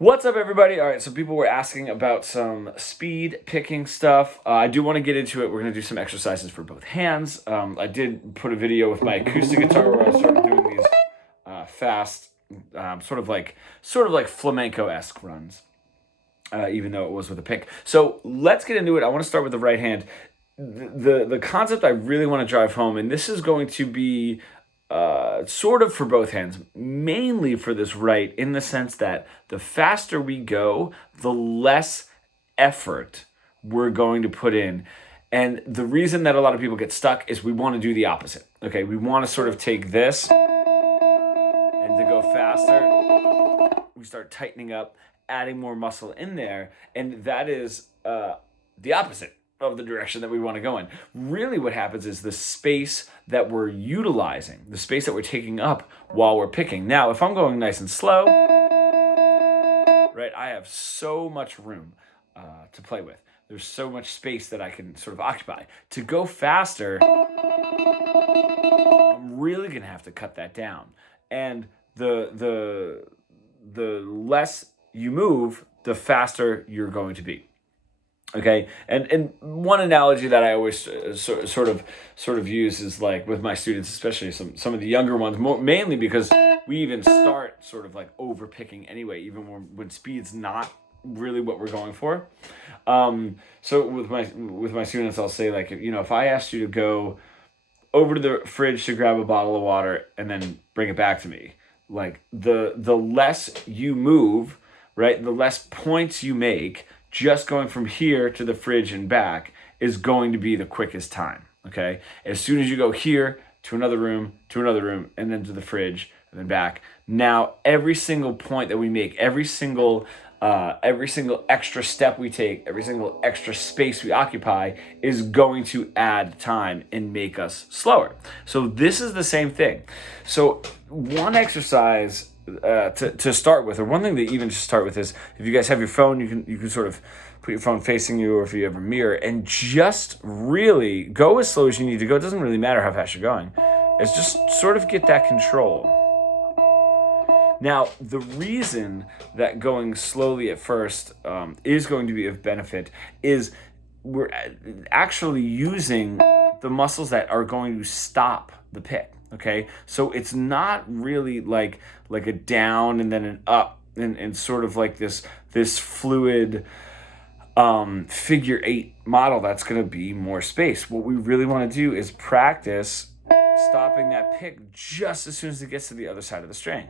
What's up, everybody? All right, so people were asking about some speed picking stuff. I do want to get into it. We're going to do some exercises for both hands. I did put a video with my acoustic guitar where I started doing these fast, sort of like flamenco-esque runs, even though it was with a pick. So let's get into it. I want to start with the right hand. The concept I really want to drive home, and this is going to be sort of for both hands, mainly for this right, in the sense that the faster we go, the less effort we're going to put in. And the reason that a lot of people get stuck is we want to do the opposite. Okay, we want to sort of take this, and to go faster, we start tightening up, adding more muscle in there, and that is the opposite of the direction that we want to go in. Really what happens is the space that we're utilizing, the space that we're taking up while we're picking. Now, if I'm going nice and slow, right, I have so much room to play with. There's so much space that I can sort of occupy. To go faster, I'm really gonna have to cut that down. And the less you move, the faster you're going to be. Okay, and one analogy that I always sort of use is like with my students, especially some of the younger ones, mainly because we even start sort of like over picking anyway, even when speed's not really what we're going for. So with my students, I'll say, like, if I asked you to go over to the fridge to grab a bottle of water and then bring it back to me, like the less you move, right, the less points you make. Just going from here to the fridge and back is going to be the quickest time, okay? As soon as you go here to another room, and then to the fridge, and then back, now every single point that we make, every single extra step we take, every single extra space we occupy is going to add time and make us slower. So this is the same thing. So one exercise to start with, or one thing to even just start with, is if you guys have your phone, you can sort of put your phone facing you, or if you have a mirror, and just really go as slow as you need to go. It doesn't really matter how fast you're going. It's just sort of get that control. Now, the reason that going slowly at first is going to be of benefit is we're actually using the muscles that are going to stop the pick. Okay, so it's not really like a down and then an up and sort of like this fluid figure 8 model that's going to be more space. What we really want to do is practice stopping that pick just as soon as it gets to the other side of the string,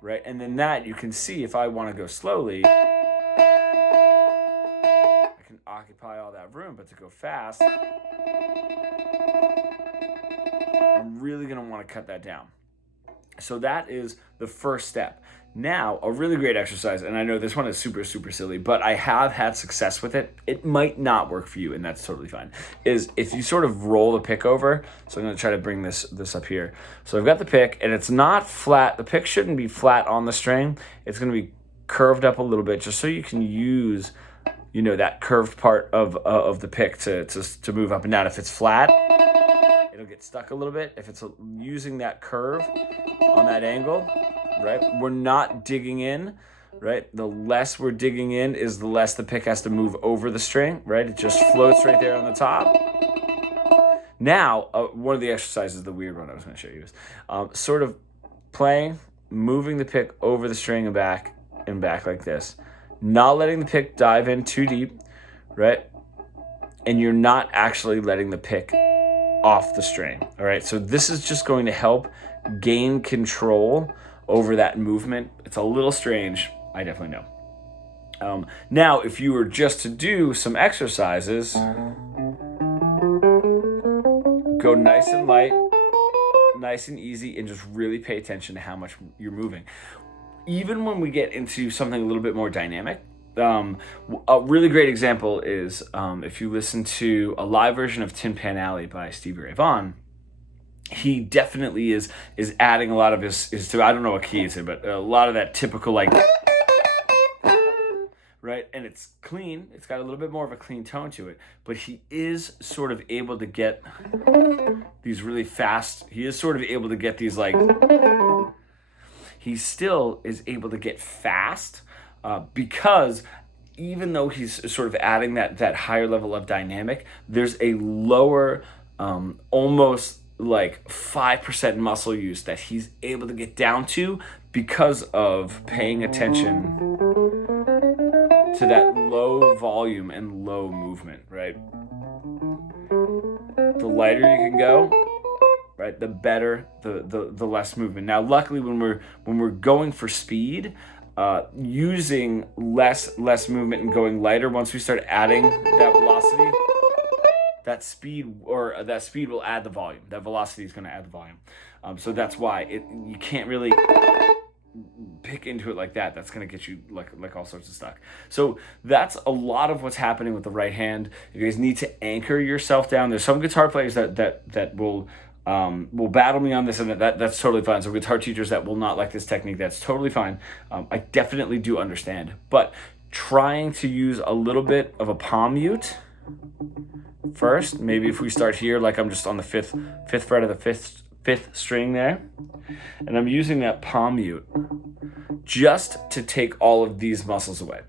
right? And then that you can see, if I want to go slowly, I can occupy all that room, but to go fast, I'm really going to want to cut that down. So that is the first step. Now, a really great exercise, and I know this one is super, super silly, but I have had success with it. It might not work for you, and that's totally fine, is if you sort of roll the pick over. So I'm going to try to bring this up here. So I've got the pick, and it's not flat. The pick shouldn't be flat on the string. It's going to be curved up a little bit, just so you can use, that curved part of the pick to move up and down. If it's flat, it'll get stuck a little bit. If it's using that curve on that angle, right, we're not digging in, right? The less we're digging in is the less the pick has to move over the string, right? It just floats right there on the top. Now, one of the exercises, the weird one I was going to show you, is sort of playing, moving the pick over the string and back like this. Not letting the pick dive in too deep, right? And you're not actually letting the pick off the string. All right, so this is just going to help gain control over that movement. It's a little strange, I definitely know. Now, if you were just to do some exercises, go nice and light, nice and easy, and just really pay attention to how much you're moving. Even when we get into something a little bit more dynamic, a really great example is if you listen to a live version of Tin Pan Alley by Stevie Ray Vaughan, he definitely is adding a lot of his to, I don't know what key it's in, but a lot of that typical, like, right? And it's clean. It's got a little bit more of a clean tone to it, but he is sort of able to get these really fast. He is sort of able to get these, like, he still is able to get fast because even though he's sort of adding that higher level of dynamic, there's a lower, almost like 5% muscle use that he's able to get down to because of paying attention to that low volume and low movement, right? The lighter you can go, right, the better, the less movement. Now, luckily, when we're going for speed, using less movement and going lighter, once we start adding that velocity, that speed will add the volume. That velocity is going to add the volume. So that's why you can't really pick into it like that. That's going to get you like all sorts of stuck. So that's a lot of what's happening with the right hand. You guys need to anchor yourself down. There's some guitar players that will battle me on this, and that's totally fine. So guitar teachers that will not like this technique, that's totally fine. I definitely do understand, but trying to use a little bit of a palm mute first. Maybe if we start here, like I'm just on the fifth fret of the fifth string there, and I'm using that palm mute just to take all of these muscles away.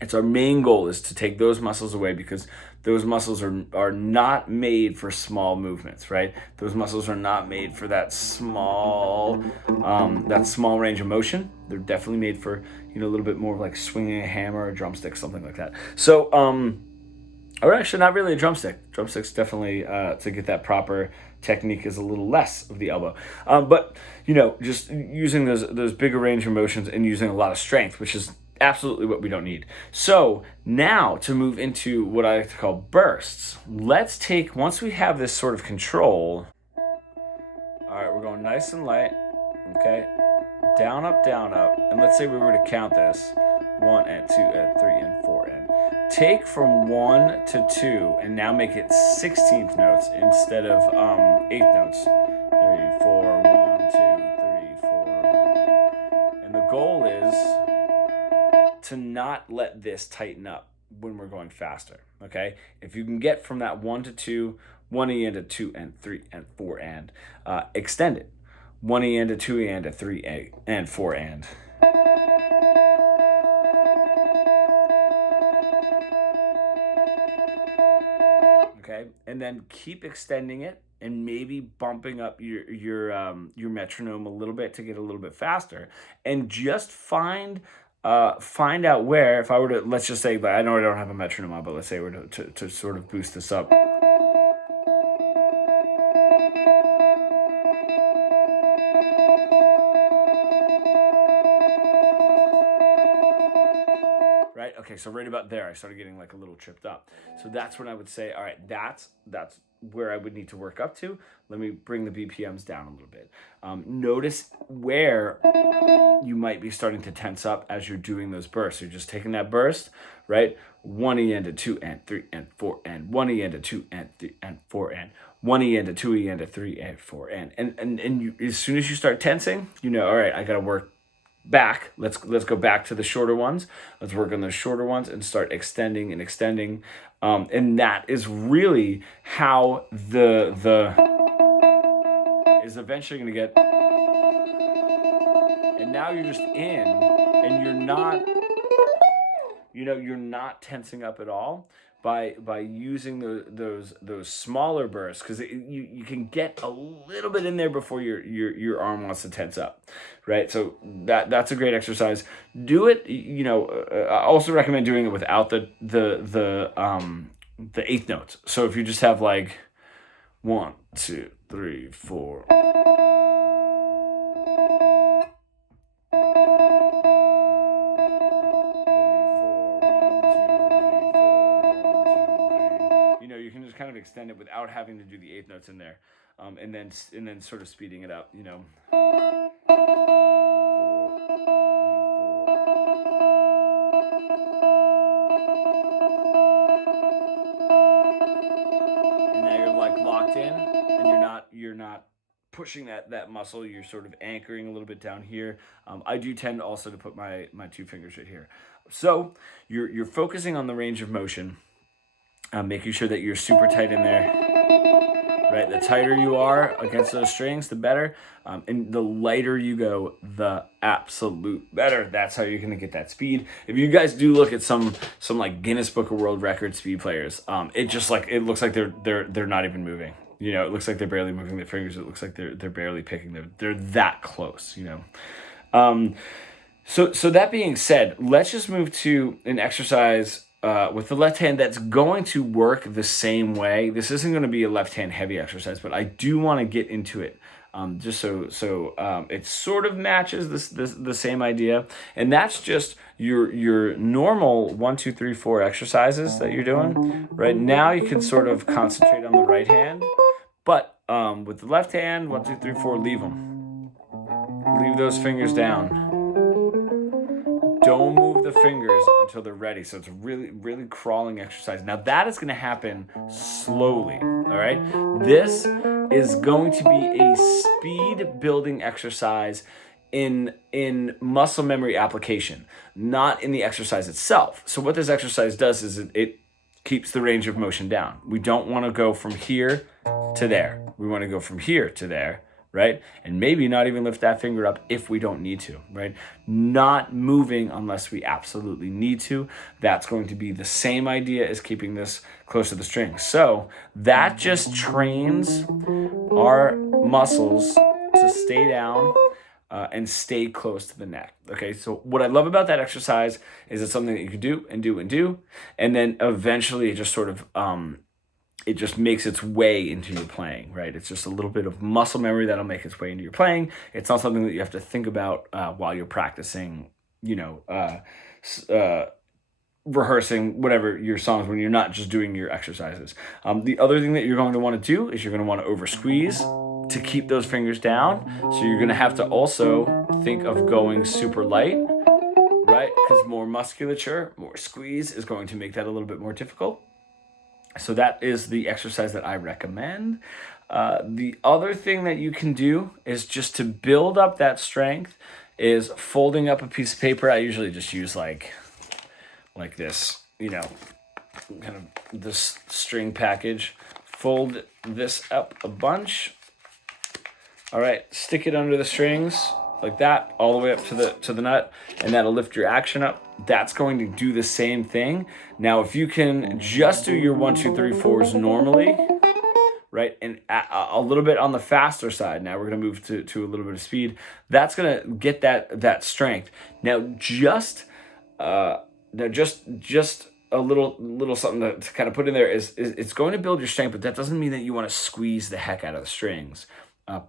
It's our main goal is to take those muscles away, because those muscles are not made for small movements, right? Those muscles are not made for that small range of motion. They're definitely made for, a little bit more like swinging a hammer, a drumstick, something like that. So, or actually not really a drumstick. Drumsticks definitely, to get that proper technique, is a little less of the elbow. But, just using those bigger range of motions and using a lot of strength, which is absolutely what we don't need. So now to move into what I like to call bursts, let's take, once we have this sort of control, all right, we're going nice and light, okay? Down, up, and let's say we were to count this, 1 and 2 and 3 and 4 and take from 1 to 2 and now make it 16th notes instead of 8th notes. 3, 4, 1, 2, 3, 4. And the goal is to not let this tighten up when we're going faster, okay? If you can get from that 1 to 2, 1 and to 2 and 3 and 4 and extend it. 1 and to 2 and to 3 and 4 and. Okay, and then keep extending it and maybe bumping up your metronome a little bit to get a little bit faster, and just find out where, if I were to, let's just say, I know I don't have a metronome on, but let's say we're to sort of boost this up. Right? Okay, so right about there, I started getting like a little tripped up. So that's when I would say, all right, that's where I would need to work up to. Let me bring the BPMs down a little bit. Notice where you might be starting to tense up as you're doing those bursts. You're just taking that burst, right? 1 and to 2 and 3 and 4 and 1 and to 2 and 3 and 4 and 1 and to 2 and to 3 and 4 and you, as soon as you start tensing, all right, I got to work back. Let's go back to the shorter ones. Let's work on those shorter ones and start extending and extending. And that is really how the is eventually going to get. And now you're just in, and you're not tensing up at all by using those smaller bursts, because you can get a little bit in there before your arm wants to tense up, right? So that's a great exercise. Do it. I also recommend doing it without the 8th notes. So if you just have like 1, 2, 3, 4. You can just kind of extend it without having to do the 8th notes in there, and then sort of speeding it up. And now you're like locked in, and you're not pushing that muscle. You're sort of anchoring a little bit down here. I do tend also to put my 2 fingers right here. So you're focusing on the range of motion, making sure that you're super tight in there. right? The tighter you are against those strings, the better. And the lighter you go, the absolute better. That's how you're gonna get that speed. If you guys do look at some like Guinness Book of World Record speed players, it looks like they're not even moving. You know, it looks like they're barely moving their fingers. It looks like they're barely picking. They're that close. You know. So that being said, let's just move to an exercise with the left hand that's going to work the same way. This isn't going to be a left hand heavy exercise, but I do want to get into it just so it sort of matches the same idea. And that's just your normal 1, 2, 3, 4 exercises that you're doing. Right now, you can sort of concentrate on the right hand, but with the left hand, 1, 2, 3, 4, leave them. Leave those fingers down. Don't move the fingers until they're ready. So it's a really, really crawling exercise. Now that is going to happen slowly. All right. This is going to be a speed building exercise in muscle memory application, not in the exercise itself. So what this exercise does is it keeps the range of motion down. We don't want to go from here to there. We want to go from here to there. Right? And maybe not even lift that finger up if we don't need to, right? Not moving unless we absolutely need to. That's going to be the same idea as keeping this close to the string. So that just trains our muscles to stay down and stay close to the neck. Okay, so what I love about that exercise is it's something that you can do and do and do. And then eventually it just sort of, it just makes its way into your playing, right? It's just a little bit of muscle memory that'll make its way into your playing. It's not something that you have to think about while you're practicing, you know, rehearsing whatever your songs when you're not just doing your exercises. The other thing that you're going to want to do is you're going to want to over squeeze to keep those fingers down. So you're going to have to also think of going super light, right? Because more musculature, more squeeze is going to make that a little bit more difficult. So that is the exercise that I recommend. The other thing that you can do is just to build up that strength is folding up a piece of paper. I usually just use like this, you know, kind of this string package. Fold this up a bunch. All right, stick it under the strings like that, all the way up to the nut, and that'll lift your action up. That's going to do the same thing. Now, if you can just do your 1, 2, 3, 4s normally, right, and a little bit on the faster side. Now we're going to move to a little bit of speed. That's going to get that strength. Now, just a little something to kind of put in there is it's going to build your strength, but that doesn't mean that you want to squeeze the heck out of the strings.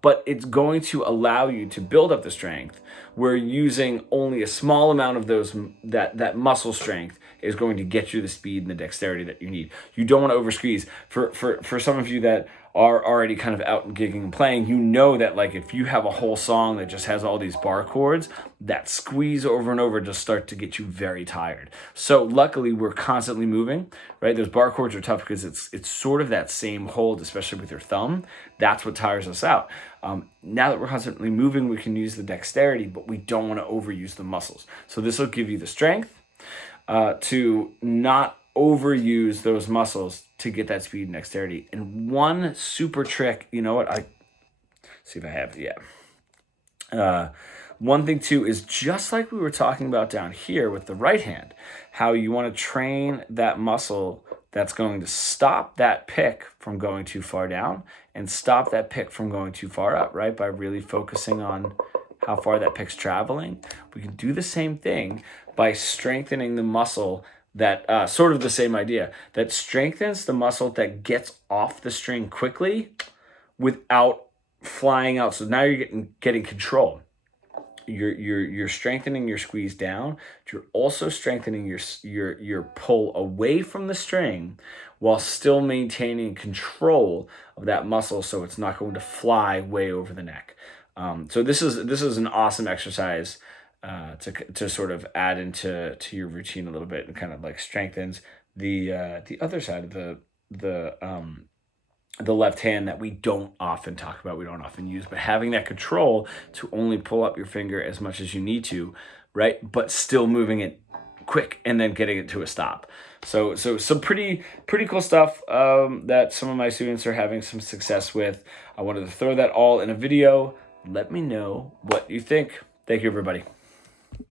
But it's going to allow you to build up the strength where using only a small amount of that muscle strength is going to get you the speed and the dexterity that you need. You don't want to over squeeze. For some of you that are already kind of out and gigging and playing, you know that like if you have a whole song that just has all these bar chords, that squeeze over and over just start to get you very tired. So luckily we're constantly moving, right? Those bar chords are tough because it's sort of that same hold, especially with your thumb. That's what tires us out. Now that we're constantly moving, we can use the dexterity, but we don't want to overuse the muscles. So this will give you the strength to not overuse those muscles to get that speed and dexterity. And one super trick, you know what? I see if I have it. Yeah. One thing too is just like we were talking about down here with the right hand, how you want to train that muscle that's going to stop that pick from going too far down and stop that pick from going too far up, right? By really focusing on how far that pick's traveling. We can do the same thing by strengthening the muscle that sort of the same idea that strengthens the muscle that gets off the string quickly without flying out. So now you're getting control. You're strengthening your squeeze down. You're also strengthening your pull away from the string while still maintaining control of that muscle, so it's not going to fly way over the neck. So this is an awesome exercise to sort of add into your routine a little bit, and kind of like strengthens the other side of the left hand that we don't often talk about, we don't often use, but having that control to only pull up your finger as much as you need to, right? But still moving it quick and then getting it to a stop. So some pretty cool stuff that some of my students are having some success with. I wanted to throw that all in a video. Let me know what you think. Thank you, everybody.